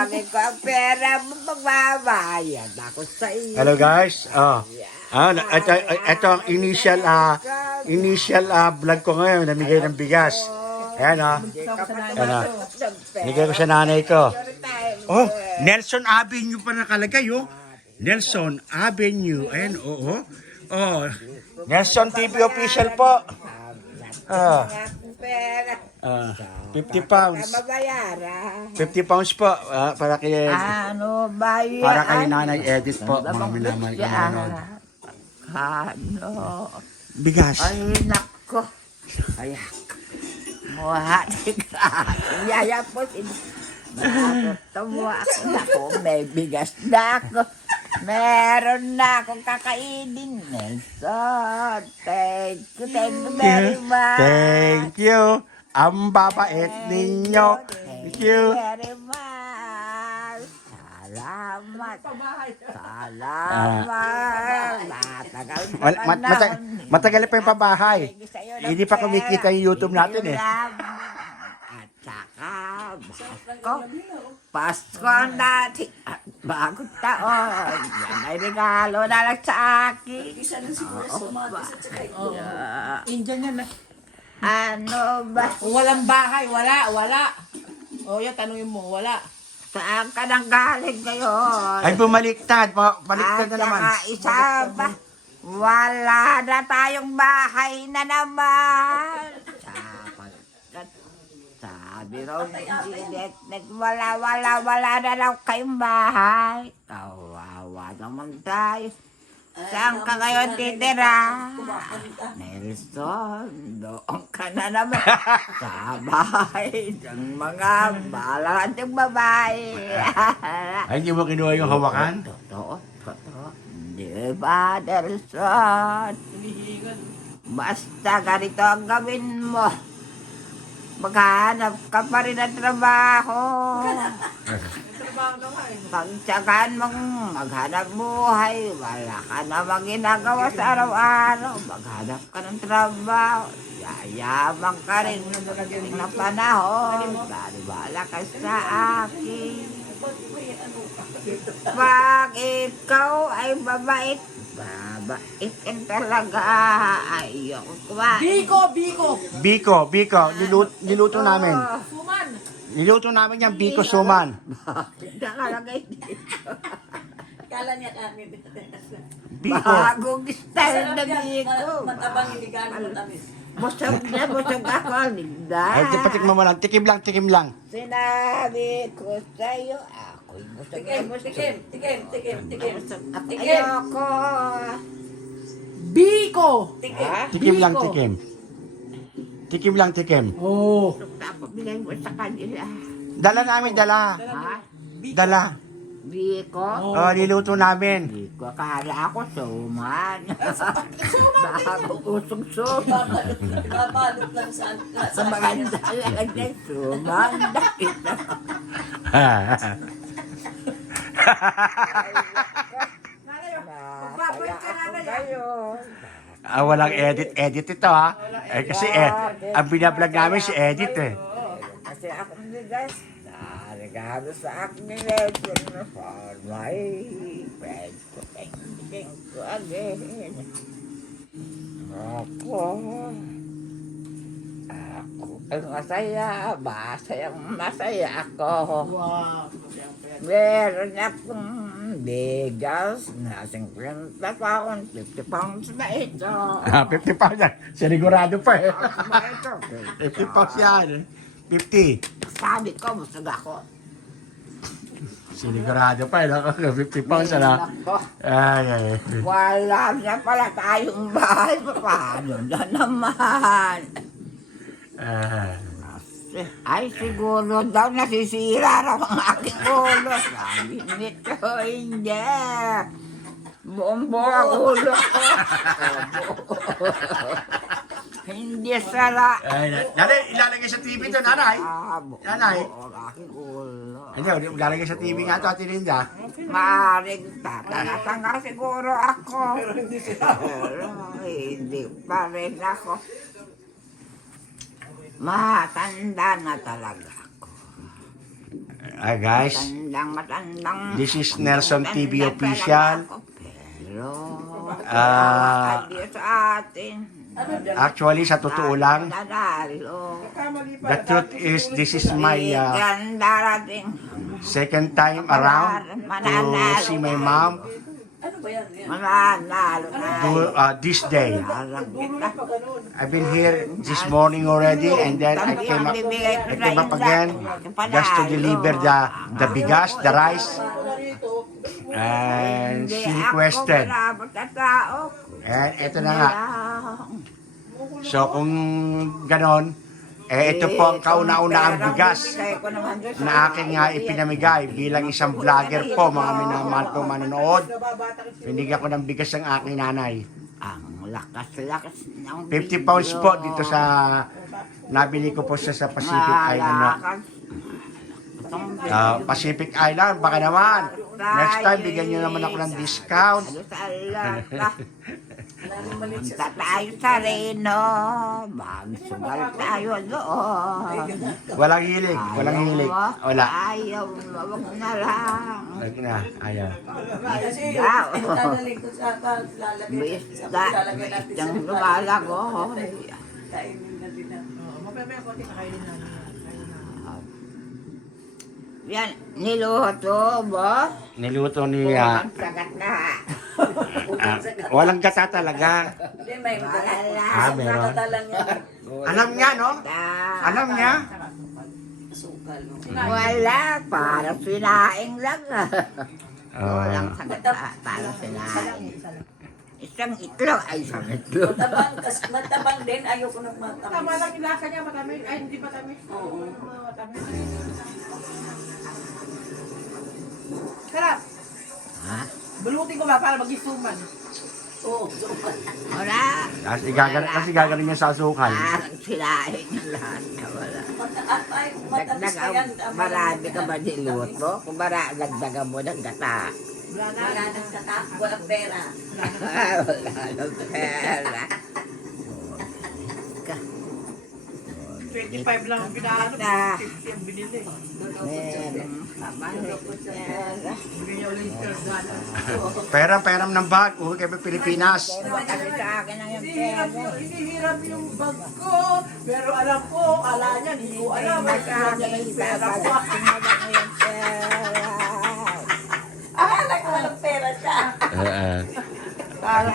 Sabi ko, ang pera mo magbabayad ako sa iyo. Hello guys. Ito ang initial vlog ko ngayon, namigay ng bigas. Ayan Nigay ko sa nanay ko. Oh, Nelson Avenue pa nakalagay oh. Nelson Avenue. Ayan, oo. Oh. Nelson TV official po. Pera. 50 pounds. Mabayaran. 50 pounds po para kay Ano ba yan? para kay Nanay Edith po, mga minamahal ko nanonood. Ano? Bigas. Ay, nako. Ay, muhati ka. Yaya po, nakakatawa ako. Nako, may bigas na ako. Meron na akong kakainin. Nelson, thank you very much. Thank you. Ang babait ninyo. Thank you. Very much. Salamat. Salamat. Matagal pa yung pabahay. Hindi pa kumikita yung YouTube natin eh. At saka, Pasko natin at bagong taon. Yan ay regalo na lang sa akin. Indian yan na. Ano ba? Walang bahay, wala. O yan, tanungin mo, wala. Saan ka nang galing ngayon? Ay, bumaliktad. Baliktad na At naman. saka isa ba? Wala na tayong bahay na naman. Sabi raw ni Jeanette, wala na raw kayong bahay. Kawawa naman tayo. Saan ka ngayon titira? Nelson, doon ka na naman sa bahay ng mga balating babae. Ay, hindi mo kinuha yung hawakan? Totoo. Di ba, Nelson? Basta ganito ang gawin mo. Maghanap ka pa rin ng trabaho. Pagtsagaan mong maghanap buhay, wala ka namang ginagawa sa araw-araw. Maghanap ka ng trabaho, yayamang ka rin ng panahon. Baliwala ka sa akin. Pag ikaw ay babait talaga. Ayoko kumain. Biko. Niluto namin. Suman. Niluto namin yung Biko Suman. Nakalagay dito. Kala niya kami. Biko. Bagong style na biko. Matabang hindi gano'n matamis. Busog ako, Linda. Ay, patikman mo lang. Tikim lang. Sinabi ko sa'yo, ako'y busog na busog. Tikim. Ayoko. Biko. Ha? Tikim lang. Oh. Pabigay mo sa kanila. Dala namin. Ha? Dala. Biko? Niluto namin. Biko, akala ko suman. Bago usong suman. Ibabalot lang Sa maganda lang na suman. Dahil na. Babay ka na ngayon. Walang edit ito ha. Kasi ang binablog namin si Edit eh. Kasi ako bigas na regalo sa akin ni Legend for my friends. Thank you again. Ako ang masaya ako. Wow. Meron akong bigas na 50 pounds, 50 pounds na ito. 50 pounds yan. Sinigurado pa eh. Ba ito? 50 pounds yan. 50. Sabi ko, busog ako. Sinigurado pa eh. 50 pounds na. Nako. Ay. Wala na pala tayong bahay. Paano na naman? Ay, siguro daw nasisira raw ang aking ulo. Sabi nito, hindi. Buong-buo ang ulo ko. Hindi sara. Nanay, ilalagay sa TV ito, nanay. Nanay. Buong aking ulo. Hindi, ilalagay sa TV nga ito, Ate Linda. Maring tatanga siguro ako. Pero hindi pa rin ako. Matanda na talaga ako. Guys, Matandang. this is Nelson TV Official. Pero, Ah, adios sa atin. Actually, sa totoo lang, Nadalo. the truth is, this is my Darating. second time around to see my mom Mananalo na. this day. Harap kita. I've been here this morning already, and then I came up again just to deliver the bigas, the rice, and she requested. And ito na nga. So kung ganon, ito po ang kauna-una ang bigas na aking ipinamigay bilang isang vlogger po, mga minamahal ko manonood. Binigyan ko ng bigas ang aking nanay. Ang lakas-lakas ng 50 pounds po dito sa nabili ko po sa Pacific Island. Pacific Island, baka naman. Next time, bigyan nyo naman ako ng discount. Punta tayo sa Reno. Magsugal tayo doon. Walang hilig, walang hilig. Wala. Ayaw, wag na lang. Wag na, ayaw. Bista, isang lumalago. Yan, niluto, boss. Niluto ni... Ang sagat na. walang gata talaga. Wala. Meron. Alam niya, no? Alam niya? Wala, para sinaing lang. Walang sagat na, para sinaing. Isang itlog, ay isang itlog. Matabang din, ayoko ng matamis. Tama lang yung lasa niya, matamis. Ay, hindi matamis. Oo. Matamis. Sarap. Ha? Balutin ko ba para mag-isuman? Oo. Wala. Kasi gagaling niya sa asukal. Parang sinaing ang lahat. Wala. Ay, matamis Dagdag na yan. ang marami ka ba niluto? Kung dagdagan mo ng gata. Wala nang kata, walang pera. Wala ng pera. 25 lang ang pinaano. 50 ang binili. Meron. Pera-peram ng bag. Uwi kayo sa Pilipinas. Kasi sa akin ang yung pera. Hinihirap yung bag ko. Pero alam ko, kala niya, hindi ko alam. May kanya na yung pera ko. Akala ko walang pera siya. Wala.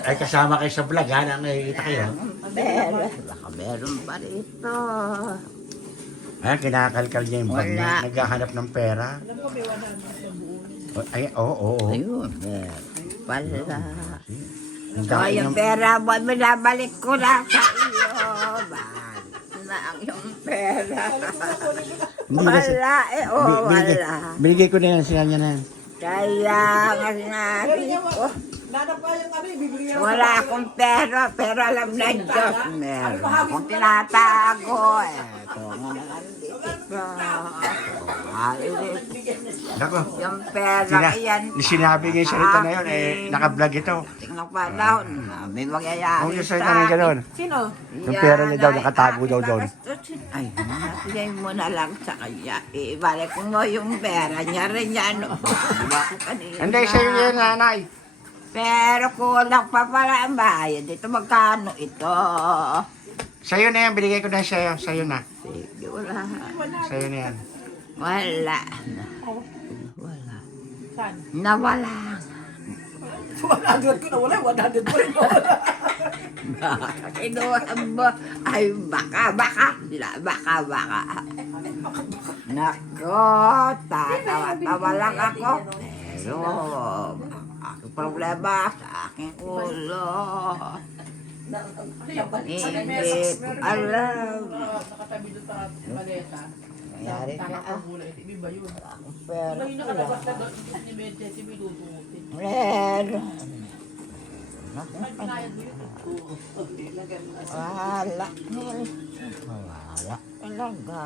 Ay, kasama kayo sa vlog, ha? Nakikita kayo. Pera. Baka meron pa rito. Ay, kinakalkal niya yung bag niya. Wala. Naghahanap ng pera. Ay, oo. Ayun, meron. Wala. Ang So, dami yung ng... pera mo, binabalik ko na sa iyo. Balik na ang yung pera. Wala wala. Binigay ko na yan, siya niya na yan. Kaya nga sinabi ko, Nanap ka yung ano, bibigyan ako. wala akong pera, pero alam na Diyos, meron akong tinatago. Ito nga nandito. Nako, Yung pera yan. sinabi niya yung salita na yun, naka-vlog ito. Tingnan pa daw, may mangyayari Kung yung salita na gano'n, Sino? yung pera niya daw, nakatago daw doon. Ay, nabigay mo na lang sa kanya. Ibalik mo yung pera niya rin yan. Hindi, sa'yo yan, nanay. Pero kulang pa pala ang bayad. Ito magkano ito? Sa'yo na yan, binigay ko na sa'yo. Sa'yo na. Sige, wala. Sa'yo na yan. Wala. Wala. Saan? Nawala. 100 ko na wala, 100 pa rin wala. Kinuha mo. Ay, baka. Nako, tatawa-tawa lang ako. Pero, aking problema sa aking ulo. Hindi ko alam. Nakatabi doon sa maleta. Nangyari na Takang gulay. Ibi ba yun? pero Yung nakalabas na doon, ni Medje, si Milututin. meron. Ay, pinayad mo yun. Wala. Wala talaga.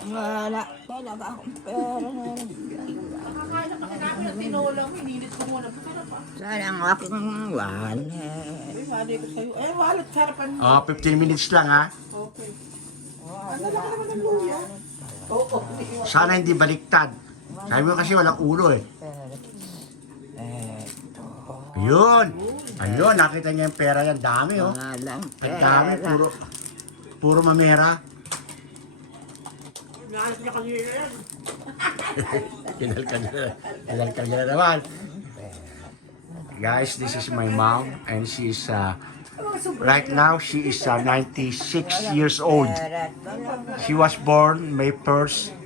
Wala talaga akong pera. Nakakain na kasi namin ang tinola mo, inilit ko muna. Masarap pa. Sana ang aking wallet. Ay, mali ko sa'yo. Eh, wallet, sarapan mo. 15 minutes lang, ha? Okay. Oo. Sana hindi baliktad. Sabi mo kasi walang ulo eh. Yun. Ayun, nakita niya yung pera yan. Dami oh. Walang Ang dami, pera. puro mamera. Nahanap niya kanina yan. Kinalkal niya na naman. Guys, this is my mom and she's right now she is 96 years old. She was born May 1st,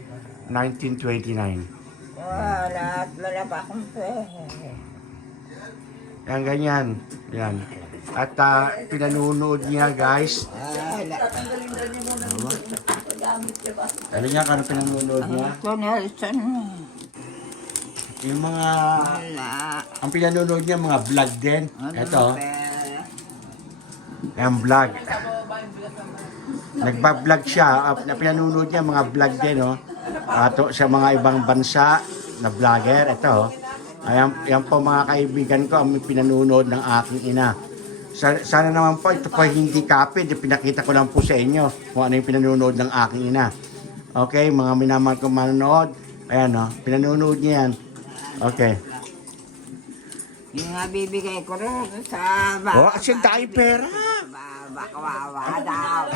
1929. Wala pa akong pera. Yan ganyan. Yan. At pinanunood niya guys. Alam niya kung ano pinanunood niya? Ito Nelson. Yung mga, Wala. ang pinanunood niya mga vlog din. Ano Ito, pera? yung vlog. Nagba-vlog siya. Na pinanunood niya mga vlog din, oh. Sa mga ibang bansa na vlogger. Ito, oh. Ayan po mga kaibigan ko ang pinanunood ng aking ina. Sana naman po, ito po hindi copy. Pinakita ko lang po sa inyo kung ano yung pinanunood ng aking ina. Okay, mga minamahal kong manonood. Ayan, oh. Pinanunood niya yan. Okay. Yung nga bibigay ko rin sa baka. Oh, asin tayo pera. Baka daw.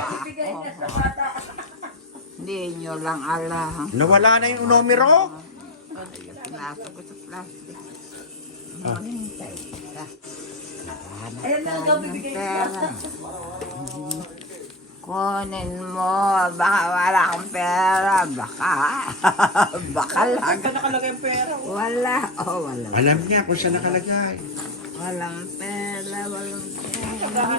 Hindi nyo lang alam. Nawala na yung numero. Pinasok ko sa plastic. Ayan na, ikaw bibigay ko. Pera. Kunin mo. Baka wala akong pera. Baka. Baka lang. Saan nakalagay ang pera? Wala. Oh, wala. Alam niya kung saan nakalagay. Walang pera. Walang pera.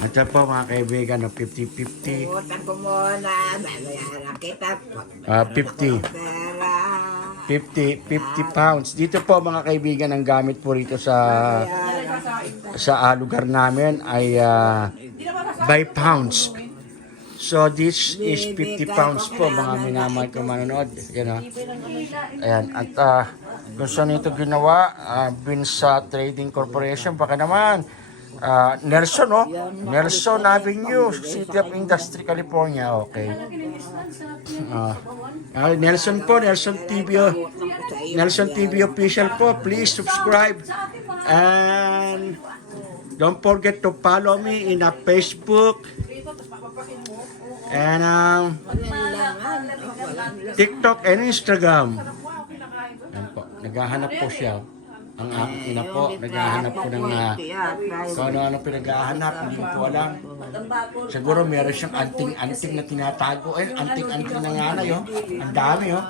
Ito po mga kaibigan, 50-50. Utang ko muna. Babayaran kita. 50. Pera. 50 pounds. Dito po mga kaibigan, ang gamit po rito sa lugar namin ay by pounds. So this is 50 pounds po mga minamahal ko manonood. Yan o. Ayan. At kung saan ito ginawa, Binsa Trading Corporation, baka naman. Nelson, oh. Nelson Avenue, City of Industry, California. Okay. Nelson po, Nelson TV. Nelson TV official po. Please subscribe. And don't forget to follow me in Facebook. And TikTok and Instagram. Yan po. Naghahanap po siya. Ang aking ina po, naghahanap po ng kung ano-ano pinaghahanap, hindi po alam. Siguro meron siyang anting-anting na tinatago. Anting-anting na nga na yun. Ang dami, oh.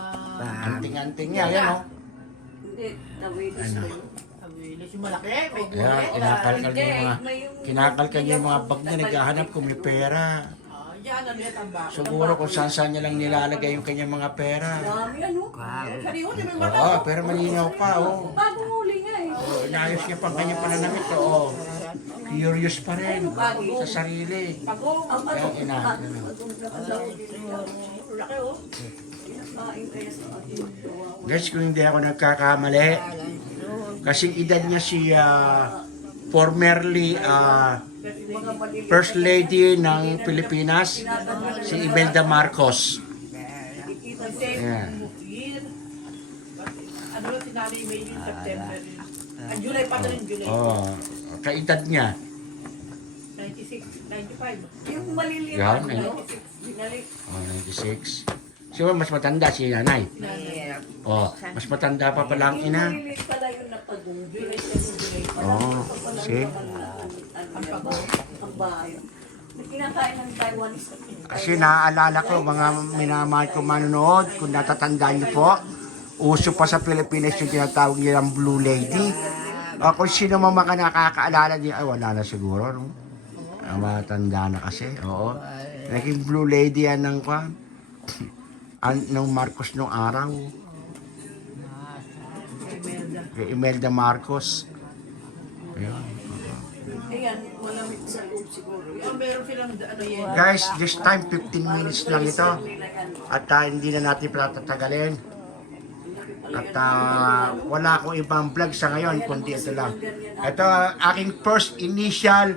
Anting-anting niya, yan, oh. Ano? Yung malaki, may Ayan, kinakalkal niya yung mga bag niya, naghahanap kung may pera. Yan, ano yan, ang bako. Siguro kung saan niya lang nilalagay yung kanyang mga pera. Dami ano? Seryoso, may mata. Oo, pero malinaw pa, oh. Bagong huli nga eh. Inayos niya pang kanyang pananamit, oh. Curious pa rin sa sarili. Pagong. Kaya ina. Laki, oh. Guys, kung hindi ako nagkakamali, kasing edad niya si formerly First Lady ng Pilipinas, si Imelda Marcos. Ayan. Ano yung sinali May in September? Ang July pa rin, July. Oh, kaedad niya. 96, 95. Yung maliliit. Yan, eh. 96, binalik. Oh, 96. Siguro mas matanda si nanay. Oh, mas matanda pa pala ang ina. Maliliit pala yung napagong. July 7, July pa. Oh, see? Ang pagong. Ang bayan. Kinakain ng Taiwanese. Kasi naaalala ko, mga minamahal ko manonood, kung natatandaan niyo po, uso pa sa Pilipinas yung tinatawag nilang Blue Lady. O kung sino man mga nakakaalala niya, ay wala na siguro, no? Matanda na kasi, oo. Naging Blue Lady yan ng kwan. Ng Marcos nung araw. Kay Imelda Marcos. Ayun. Ayan, malamig sa loob siguro. Yung meron silang ano yan. Guys, this time 15 minutes lang ito. At hindi na natin patatagalin. At wala akong ibang vlog sa ngayon, kundi ito lang. Ito aking first initial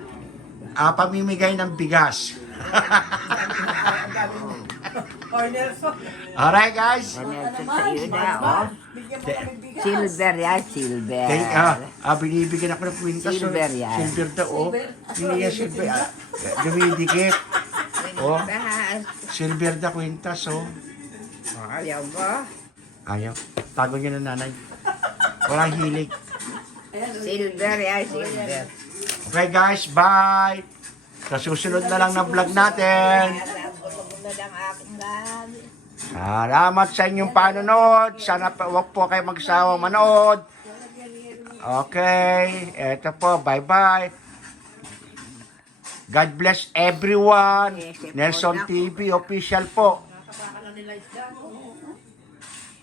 pamimigay ng bigas. Or Nelson. Alright guys. Nelson sa iyo na, oh. Bigyan mo kami bigas. Silver yan, silver. Binibigyan ako ng kwintas. Silver yan. Silver daw, oh. Hindi yan silver. Dumidikit. Oh. Silver da kwintas, oh. Ayaw ba? Ayaw. Tago niya na nanay. Walang hilig. Silver yan, silver. Okay guys, bye! Sa susunod na lang na vlog natin. Salamat sa inyong panonood. Sana huwag po kayo magsawang manood. Okay, eto po, bye-bye. God bless everyone. Nelson TV official po.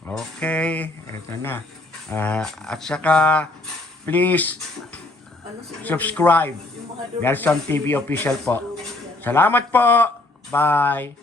Okay, eto na. At saka, please subscribe. Nelson TV official po. Salamat po. Bye.